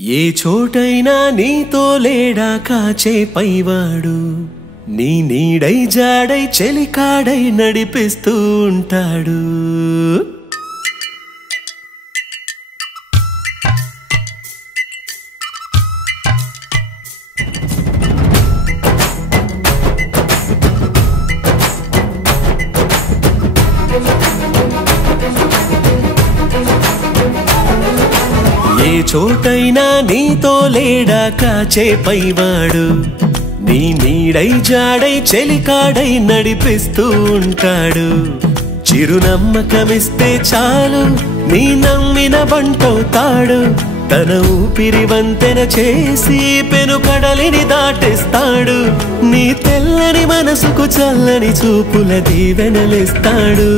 ఏ చోటైనా నీతో లేడా కాచే పైవాడు నీ నీడై జాడై చెలికాడై నడిపిస్తూ ఉంటాడు. ఏ చోటైనా నీతో లేడా కాచే పైవాడు నీ నీడై జాడై చెలికాడై నడిపిస్తూ ఉంటాడు. చిరునమ్మకమిస్తే చాలు నీ నమ్మిన బంటవుతాడు. తన ఊపిరి వంతెన చేసి పెను కడలిని దాటిస్తాడు. నీ తెల్లని మనసుకు చల్లని చూపుల దీవెనలిస్తాడు.